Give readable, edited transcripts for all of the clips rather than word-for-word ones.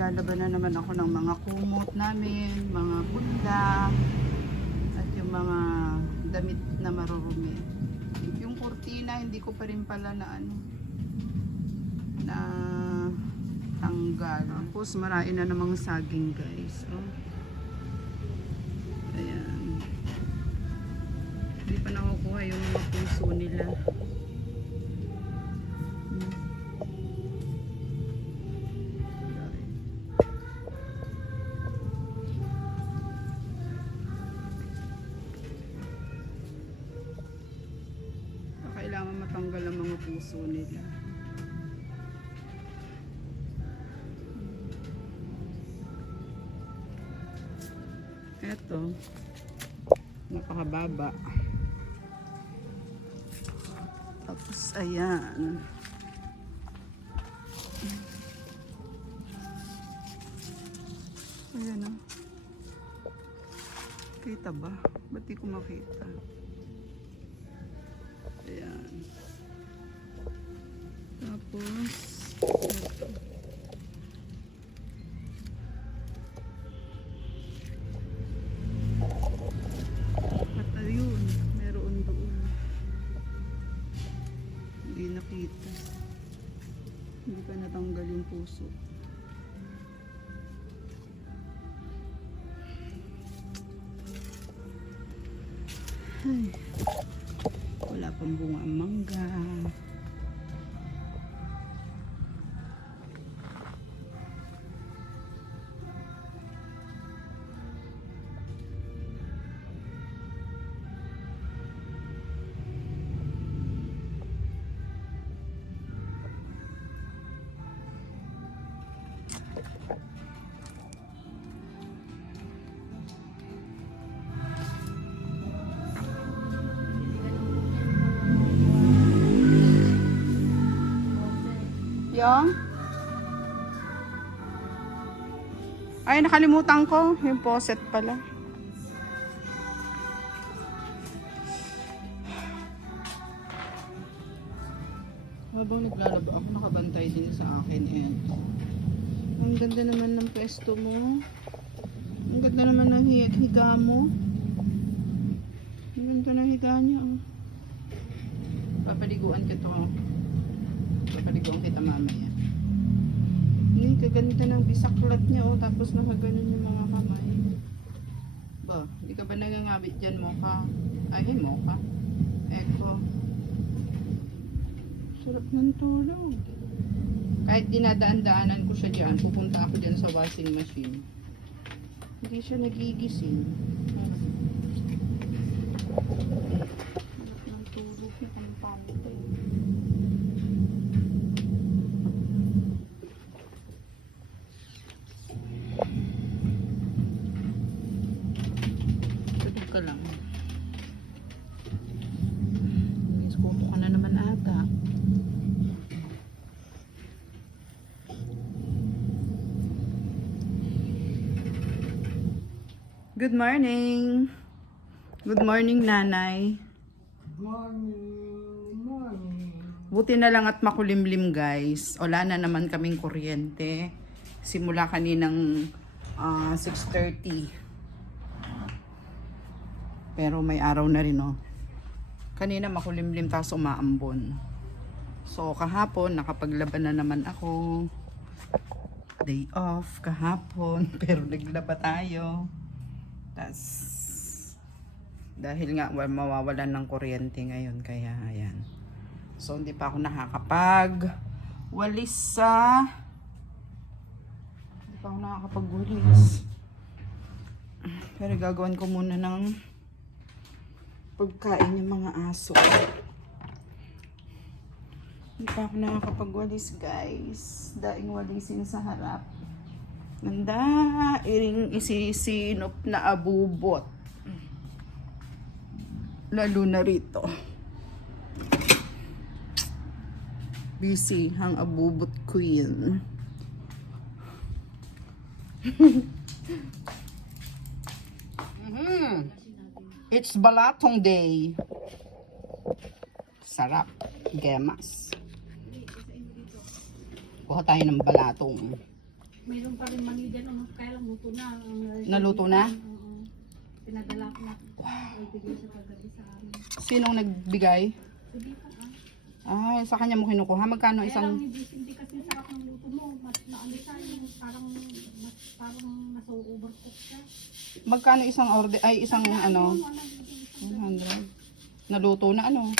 Naglalaban na naman ako ng mga kumot namin, mga putla, at yung mga damit na marurumi. Yung kurtina, hindi ko pa rin pala na tanggal. Tapos marain na namang saging, guys. Oh. Ayan. Hindi pa nakukuha yung mga puso nila. Kailangan matanggal ang mga puso nila. Eto, napakababa. Tapos ayan. Ayan o. Kita ba? Ba't di ko makita? Ayan. Tapos eto. At ayun, meron doon. Hindi nakita. Hindi pa natanggal yung puso. Ay, wala pang bunga ang mangga. Yung? Ay, nakalimutan ko. Yung poset pala. Habang naglalaba ako, nakabantay din sa akin. Ang ganda naman ng pwesto mo. Ang ganda naman ng higa mo. Ang ganda ng higa niya. Papaliguan ka to. Papaliguan kita mamaya. Hindi, kaganda ng bisaklat niya. Oh, tapos nakaganon yung mga kamay. Ba, hindi ka ba nangangabit dyan, Mocha? Ay, Mocha. Eko. Sarap ng tulog. Kahit dinadaan-daanan ko siya dyan, pupunta ako dyan sa washing machine. Hindi siya nagigising. Sarap ng tulog na kampante. Tulog ka lang. Kumo ka na naman ata. Good morning. Good morning, Nanay. Morning. Buti na lang at makulimlim, guys. Wala na naman kaming kuryente. Simula kaninang 6:30. Pero may araw na rin, oh. Kanina makulimlim tapos umaambon. So kahapon nakapaglaban na naman ako. Day off kahapon pero naglaba tayo. Tas dahil nga mawawalan ng kuryente ngayon kaya ayan. So hindi pa ako nakakapag walis sa hindi pa ako nakakapagwalis. Pero gagawin ko muna ng pagkain yung mga aso. Hindi pa ako nakakapagwalis, guys. Daing walisin sa harap. Nanda, iring isisinop na abubot. Lalo na rito. Busy ang abubot queen. It's balatong day. Sarap. Gemas. Kuha tayo ng balatong. Mayroon pa rin mani dyan, kaya lang luto na. Naluto na? Oo. Pinadala ko na. Ay, bigay sa kagabi sa amin. Sinong nagbigay? Sige pa ah. Ay, sa kanya mo kinukuha. Magkano Kaya lang isang... hindi kasi sarap ng luto mo. Mas naano tayo, parang nasa-overcook siya. Magkano isang order? Ay, isang ano? 100. 100. Naluto na ano?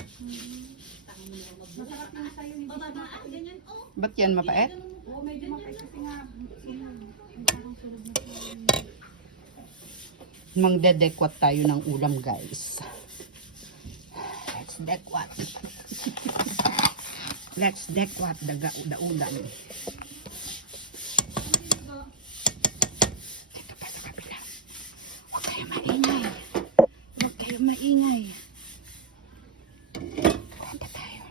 Masarap yung sayo, hindi siya mapait. Ba't yan mapait? Oo, medyo mapait kasi nga sunod. Yung parang sunod na siya. Mangdedekwat tayo ng ulam, guys. Let's dekwat. Let's dekwat the ulam. Dito pa sa kabila. Huwag kayo maingay. Huwag kayo maingay. Kuha pa tayo.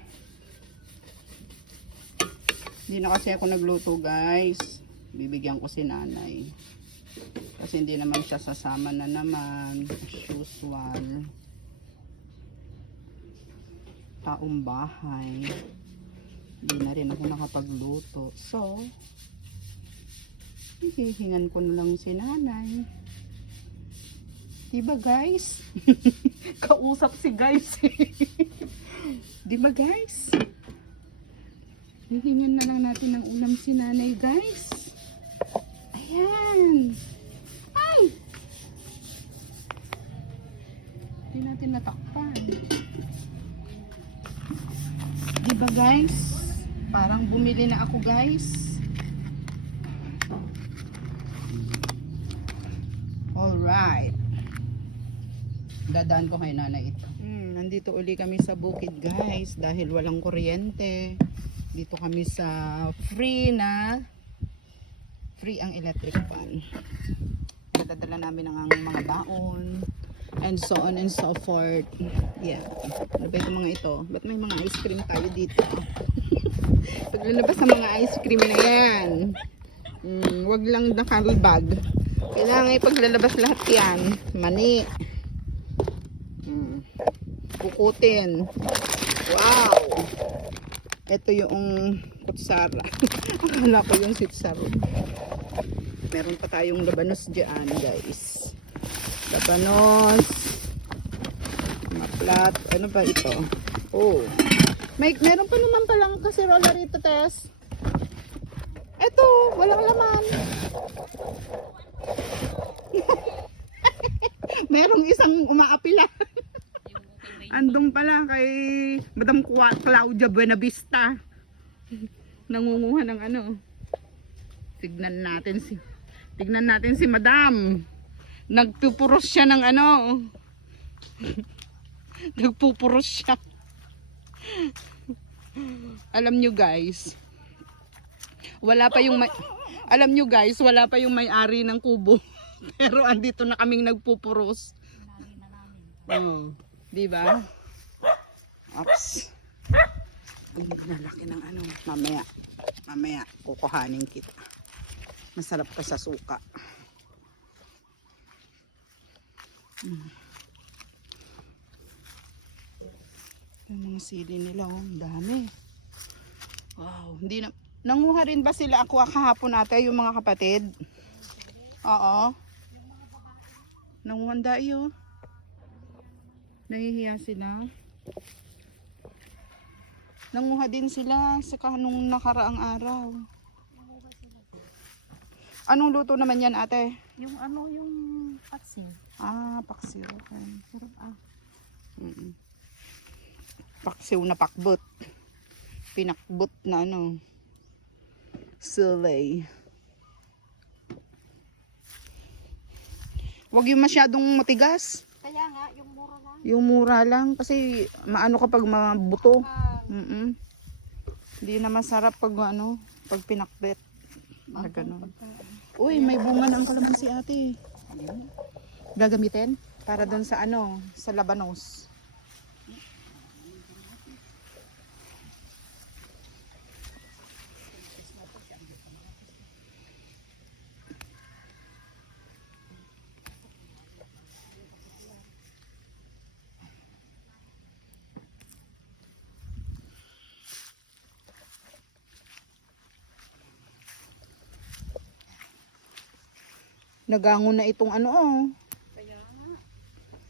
Hindi na kasi ako nagluto, guys. Bibigyan ko si nanay. Kasi hindi naman siya sasama na naman. As usual. Taong bahay. Hindi na rin ako nakapagluto. So, hihingan ko na lang si nanay. Diba guys? Kausap si guys. Diba guys? Hihingan na lang natin ng ulam si nanay guys. Ayan. Ay! Hindi natin natakpan. Diba guys? Parang bumili na ako guys. Alright. Dadaan ko kay nanay ito. Nandito uli kami sa bukid guys. Dahil walang kuryente. Dito kami sa free ang electric fan. Dadala namin ang mga baon. And so on and so forth. Yeah. Ano ba ito mga ito? Ba't may mga ice cream tayo dito? Paglalabas sa mga ice cream na yan. Wag lang nakalbag. Kailangan ipaglalabas lahat yan. Mani. Kukutin. Wow. Ito yung kutsara. Akala ko yung sitsaro. Meron pa tayong labanos dyan guys. Labanos. Maplat. Ano ba ito? Oh. Meron pa naman palang kasirola rito, Tess. Ito, walang laman. Merong isang umaapila. Andong pala kay Madam Claudia Buenavista. Nangunguha ng ano. Tignan natin si Madam. Nagpupuros siya ng ano. Nagpupuros siya. Alam nyo guys, wala pa yung may-ari ng kubo. Pero andito na kaming nagpupuros. Di ba? Ops. Ang lalaki ng ano, mamaya kukuhanin kita. Masarap ka sa suka. Yung mga sili nila, oh, dami. Wow, hindi na. Nanguha rin ba sila ako kahapon natin, yung mga kapatid? Oo. Nanguhanda iyo. Nahihiya sila. Nanguha din sila sa nung nakaraang araw. Anong luto naman yan, ate? Yung paksiw. Ah, paksiw. Okay. Sarap ah. Paksiw na pakbot. Pinakbot na ano. Sulay. Huwag yung masyadong matigas. Kaya nga, yung mura lang. Yung mura lang. Kasi maano kapag mabuto. Hindi na masarap pag ano, pag pinakbet. Ganun. Uy, may bunga ng kalamansi ate. Gagamitin? Para doon sa ano, sa labanos. Nagango na itong ano oh. Kaya nga,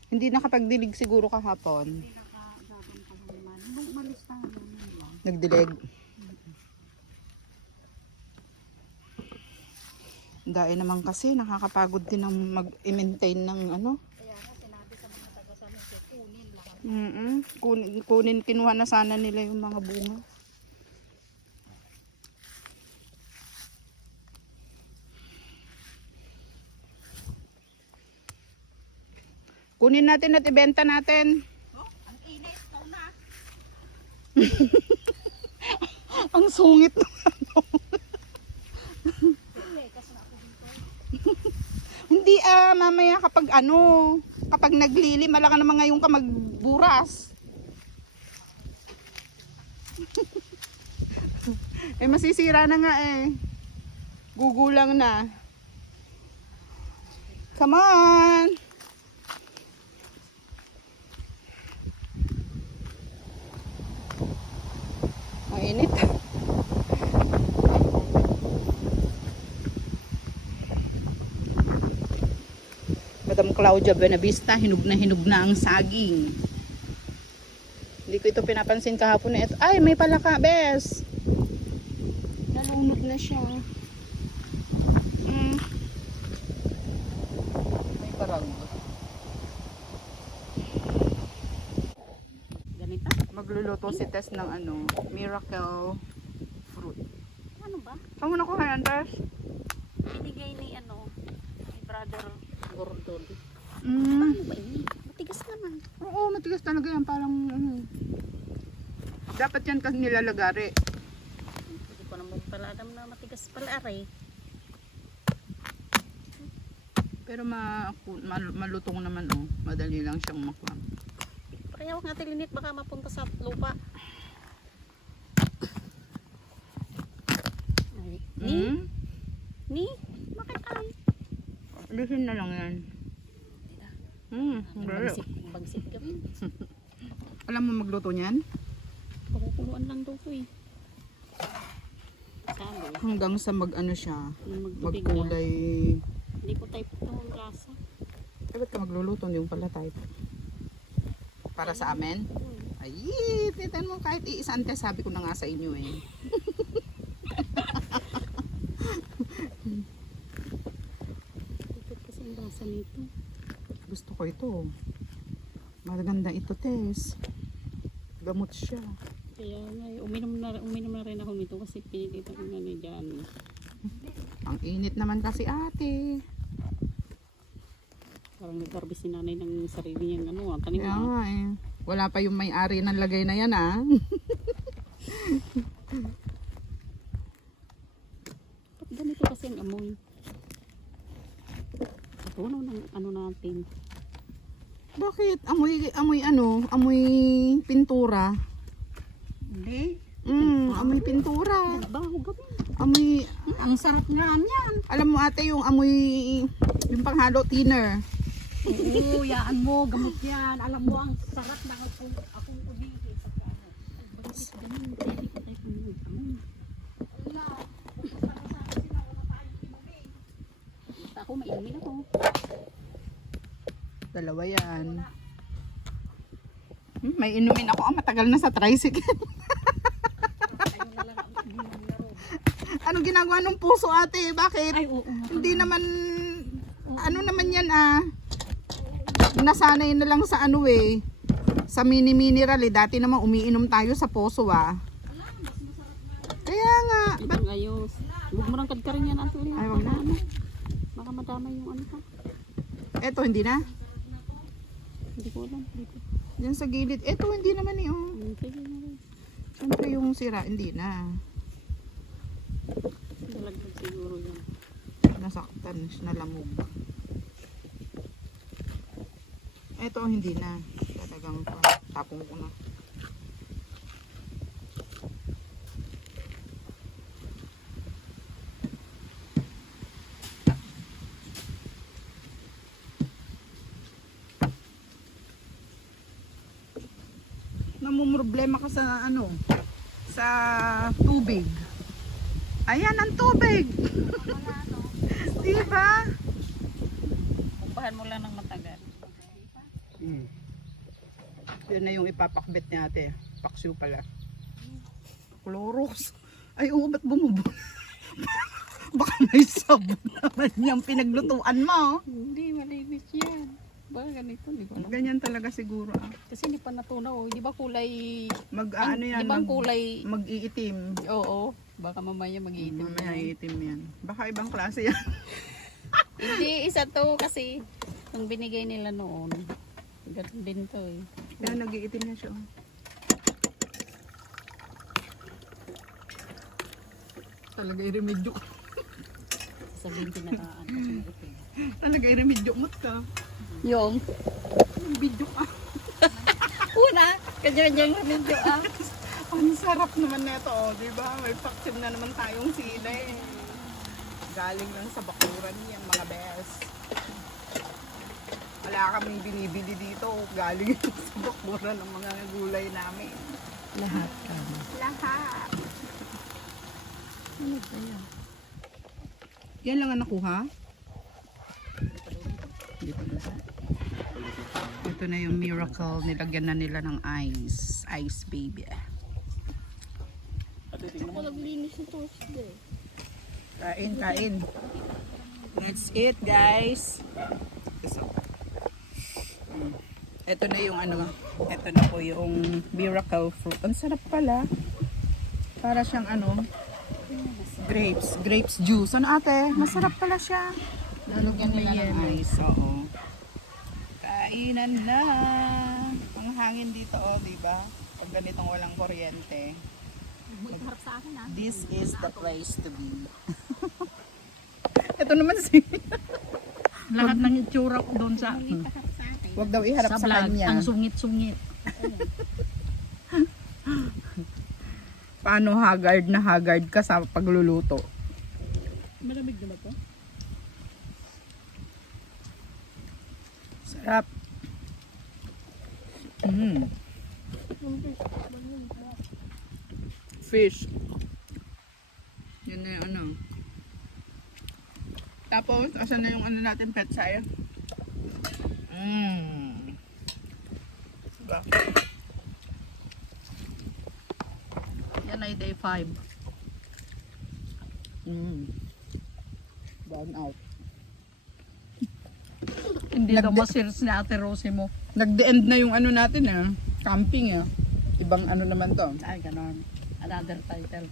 Hindi nakapagdilig siguro kahapon. hindi nakagagan pa naman. Nung umalis na naman lang. Nagdilig. Dahil naman kasi nakakapagod din ng mag-maintain ng ano. Kaya nga, sinabi sa mga taga-samin ko, kunin lahat. Kunin, kinuha na sana nila yung mga bunga. Kunin natin at ibenta natin. Oh, ang init, ikaw na. Ang sungit na. Siyempre, kasi na ako dito. Hindi mamaya kapag naglili, malaka naman ngayon ka magburas. Masisira na nga eh. Gugulang na. Come on! Mainit. Madam Claudia Benavista, hinug na ang saging. Hindi ko ito pinapansin kahapon na ito. Ay, may palaka, bes. Nalunod na siya. May parang. Ganito? Magluluto si Tess ng miracle fruit. Ano ba? Saan mo nakuha yan, Tess? Binigay ni ni brother Gordon. Mm. Ano ba ini? Matigas naman. Oo, matigas talaga yan. Parang dapat yan kasi nilalagari. Hindi ko naman pala alam na matigas pala aray. Pero malutong naman oh. Madali lang siyang makuha. Pareho nga tilinit baka mapunta sa lupa. Ay, ni? Bakit ay? Alisin na lang yan. Bagsik gawin. Alam mo magluto niyan? Pagkukuluan lang daw ko eh. Sabi, Hanggang sa siya. magtubig na. Magkulay. Hindi ko type ito ang lasa. Eh, ba't ka magluluto? Hindi mo pala type. Para sa amin? Ay, titan mo kahit iisante, sabi ko na nga sa inyo eh. Ikot kasi ang lasa nito. Gusto ko ito. Maganda ito, Tess. Gamot siya. Kaya nga, uminom na rin ako nito kasi pinilita ko na ni Jan. Ang init naman kasi ate. Parang nag-harvest si nanay ng sarili niyang tanim Kaya mo. nga eh. Wala pa yung may-ari ng lagay na yan ah. Ba't ganito kasi ang amoy? Patunaw ng natin. Bakit? Amoy pintura. Hindi. Amoy pintura. Baho gabi. Amoy, Ang sarap nga niyan. alam mo ate yung amoy, yung panghalo thinner. Oo, yaan mo, gamot yan. Alam mo, ang sarap na akong umihi sa kano. Bakit ganun? Pwede ko tayo kung amoy. Wala. Basta ako, mainumin ako. Dalawa yan. May inumin ako. Matagal na sa tricycle. Ayun na lang ang uminom na ro. Anong ginagawa ng puso ate? Bakit? Ay, oo nga. Hindi naman, naman yan ah. Nasanay na lang sa sa mini-mineral eh. Dati naman umiinom tayo sa poso ah. Kaya nga. Itong ayos. Huwag mo lang kadkarin yan ato. Ay, wag na. Baka madamay yung ano ka. Eto, hindi na. Hindi ko alam. Dito. Diyan sa gilid. Eto, hindi naman eh. Oh. Pwede na rin. Siyempre yung sira, hindi na. Dalagdag siguro yan. Nasaktan, nalamog. Eto, hindi na. Talagang tapong ko na. Namumroblema ka sa sa tubig. Ayan ang tubig. Diba? Takbahan mo lang ng matagal. Yan na yung ipapakbet ni ate. Paksiw pala. Clorox. Ay, oo, ba't bumubo? Baka may sabon naman yung pinaglutuan mo. Hindi, malinis yan. Baka ganito, di ko alam. Ganyan talaga siguro. Kasi hindi pa natunaw. Di ba kulay... Ano yan? Di ba kulay... Mag-iitim. Oo. Baka mamaya mag-iitim. Mamaya iitim yan. Baka ibang klase yan. Hindi, isa to kasi nung binigay nila noon. Ganun din to eh. Yan, nag-iitim na siya. Talaga i-remedyo ka. Sabihin tinakaan kasi naitim. Talaga i-remedyo mo't ka. Yung? Video ka. Una, kanya-kanyang remedyo ah. Ang sarap naman nito, oh, di ba? May paksim na naman tayong sila eh. Galing lang sa bakuran yan, mga bes. Wala kaming binibili dito. Galing lang sa bakuran ng mga gulay namin. Lahat kami. Lahat. Ano ba yan? Yan lang ang nakuha? Hindi pa na. Ito na yung miracle. Nilagyan na nila ng ice. Ice baby. Ako naglinis ito. Kain, kain. That's it, guys. Ito na yung ano, ito na po yung miracle fruit. Ang sarap pala. Para siyang ano, grapes juice. Ano ate? Masarap pala siya. Lalagyan nila ng ice. Oo. Kainan na. Ang hangin dito, oh, di ba? Pag ganitong walang kuryente. Harap sa akin ah. This is the place to be. Ito naman si Lahat ng itsura ko doon sa Huwag daw iharap sa, vlog, kanya. ang sungit-sungit. Paano haggard na haggard ka sa pagluluto? Malamig na ba to? Sarap. Fish. Yun na yung ano. Tapos, asan na yung ano natin, pet sire? Diba? Yan ay day 5. Brown out. Hindi daw masils ni Ate Rosie mo. Nag-the-end na yung ano natin camping Ibang ano naman to. Ay, ganon. Another title.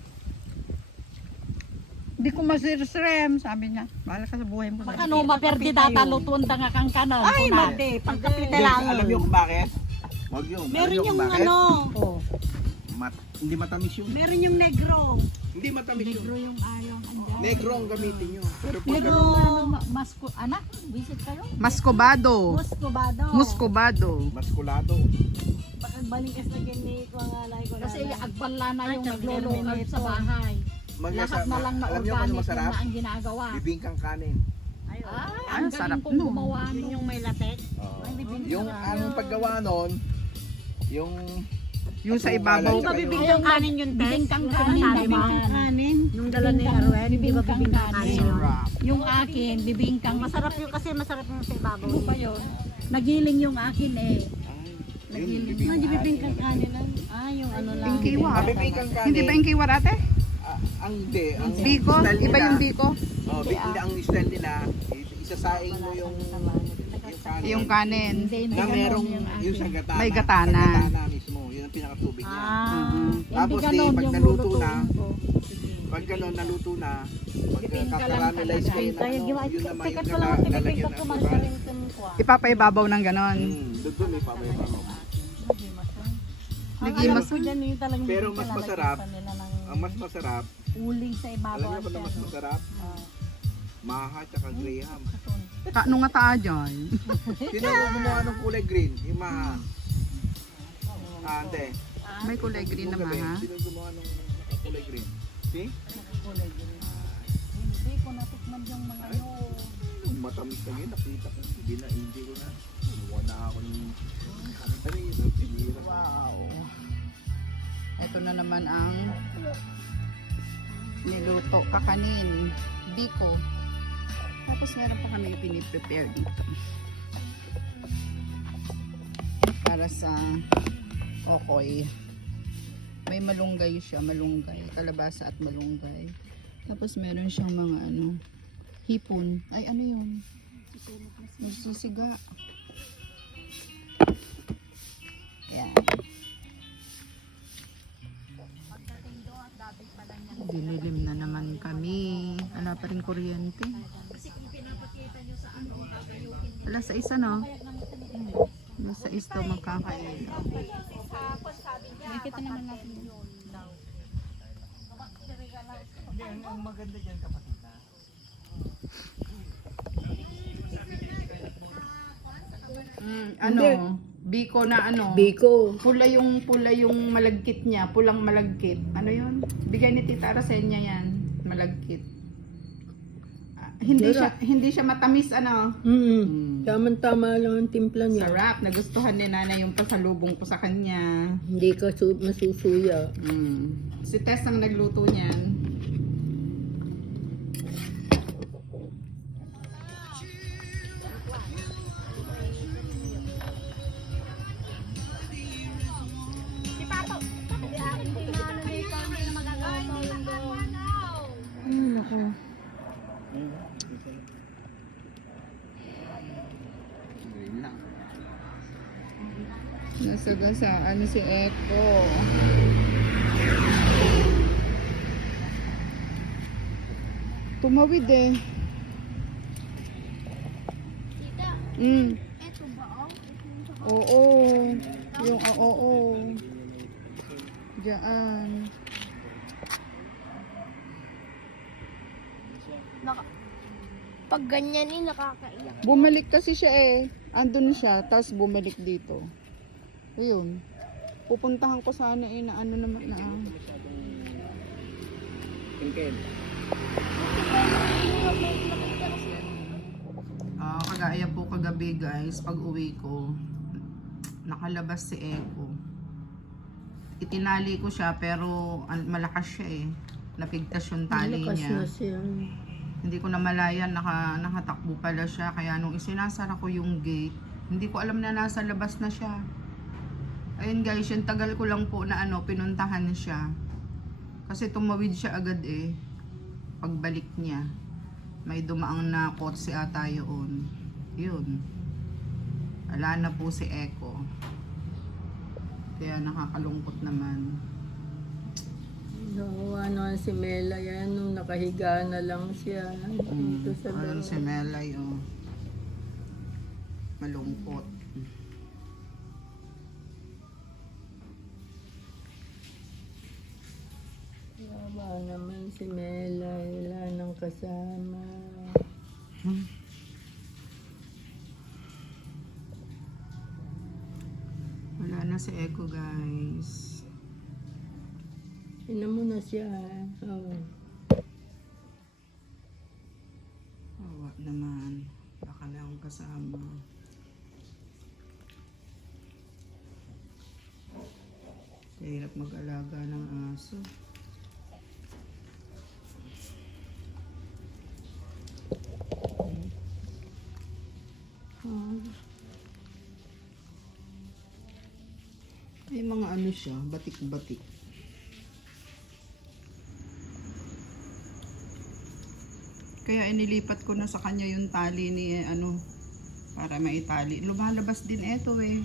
Hindi ko masils Rem, sabi niya. Bahala ka sa buhay mo. Ano, maperdi data lutuan da nga kang kanan. Ay, mati. Pagkapita lang. Alam niyo kung bakit? Wag yun. Meron Alam niyo yung kung bakit? ano. Oh. Hindi matamis yun. Meron yung negro. Hindi matamis yun. yung ayaw. Negro ang gamitin nyo. Pero pag Negro. Masko, anak, visit kayo? Muscovado. Muscovado. Muscovado. maskulado. Bakit balikas na gini ko ang alay ko. Kasi agpala na yung Ay, nagluluto sa terminator. bahay. Lahat na lang na Alam niyo kung ano organic masarap? na ang ginagawa. Bibingkang kanin. Ay, Ay, ang sarap galing kong nun. gumawa Yun nun. yung may latex. Oo. Ay, bibingkang Yung ang paggawa nun, yung Yung sa ibabaw. Tsaka yung- Bibingkang kanin yung Bibingkang kanin, bibingkang kanin. Nung dala ni Arwen, di ba bibingkang kanin? sarap. Yung akin, bibingkang Masarap yun kasi masarap yung sa ibabaw. Ano pa yun? Nagiling yung akin eh. Yun, Hindi bibingkang bibingkang kanin. kanin lang. Ah, yung ano lang. Pinkiwa. Bibingkang kanin. Hindi ba yung kiwar ate? Ang hindi. Ang Biko? style Iba nila- yung biko? Oh, hindi ang style nila. Isasaing mo yung kanin. Yung kanin. na merong yung sa gatana. May gatana. Sa gatana mismo. Yun ang pinakatubig niya. Tapos Hindi ganon, pag yung naluto lulutuin na, ko. pag gano'n naluto na, pag Bibingka lang kakaramelize kayo talaga. ng ano, yun naman yung lalagyan ng sugar. Ipapaibabaw ng ganon. Doon may pabayabang. Nagimas. Pero mas masarap, ang mas masarap, Uling sa alam ibabaw. niyo ba na mas masarap? Maha tsaka graham. Ano nga taa dyan? Sino ang gumawa ng kulay green? Yung maha. Hindi. May kulay green naman ha? Sino ang gumawa ng kulay green? See? Hindi ko natikman yung mga yun. Matamis na yun, nakita ko. Hindi ko na. Inuwa na ako ng... Wow. Ito na naman ang niluto kakanin. Biko. Tapos meron pa kami piniprepare dito. Para sa okoy. May malunggay siya, malunggay. Kalabasa at malunggay. Tapos meron siyang mga ano, hipon. Ay, ano yun? Nagsisiga. Ayan. Dinilim na naman kami. Wala pa rin kuryente. Alas 6 no? Alas 6 daw magkakailaw. Nakikita naman natin yun. Ang maganda dyan kapatid na. Ano? Biko na ano? Biko. Pula yung malagkit niya, pulang malagkit. Ano 'yun? Bigay ni Tita Aracenia 'yan, malagkit. Hindi siya matamis ano. Tama-tama lang ang timpla niya. Sarap, nagustuhan ni Nanay yung pasalubong ko sa kanya. Hindi ka masusuya. Si Tess ang nagluto niyan. Ay, naku. Nasagasaan si Eko. Tumawid eh. Tita, eto ba oh? Oo. Yung oo. Diyan. Pag ganyan nakakaiyak. Bumalik kasi siya eh. Andun siya, tapos bumalik dito. Ayun. Pupuntahan ko sana eh na ano naman na. Tingken. Kagaya po kagabi guys, pag uwi ko, nakalabas si Eko. Itinali ko siya pero malakas siya eh. Napigtas yung tali Malakas niya. na siya. Hindi ko na malayan, nakatakbo pala siya. Kaya nung isinasara ko yung gate, hindi ko alam na nasa labas na siya. Ayun guys, yung tagal ko lang po na pinuntahan siya. Kasi tumawid siya agad eh. Pagbalik niya, may dumaang na kotse ata yun. Yun. Wala na po si Eko. Kaya nakakalungkot naman. Nakuha naman si Mela yan nung nakahiga na lang siya. Dito sa Parang loob. si Melay oh. Malungkot. Wala naman si Mela. Wala nang kasama. Wala na si Eko guys. Ina mo na siya. Oh. Awa naman. Baka na akong kasama. Hirap mag-alaga ng aso. May mga ano siya, batik-batik. Kaya inilipat ko na sa kanya yung tali ni para maitali. Lumalabas din eto eh.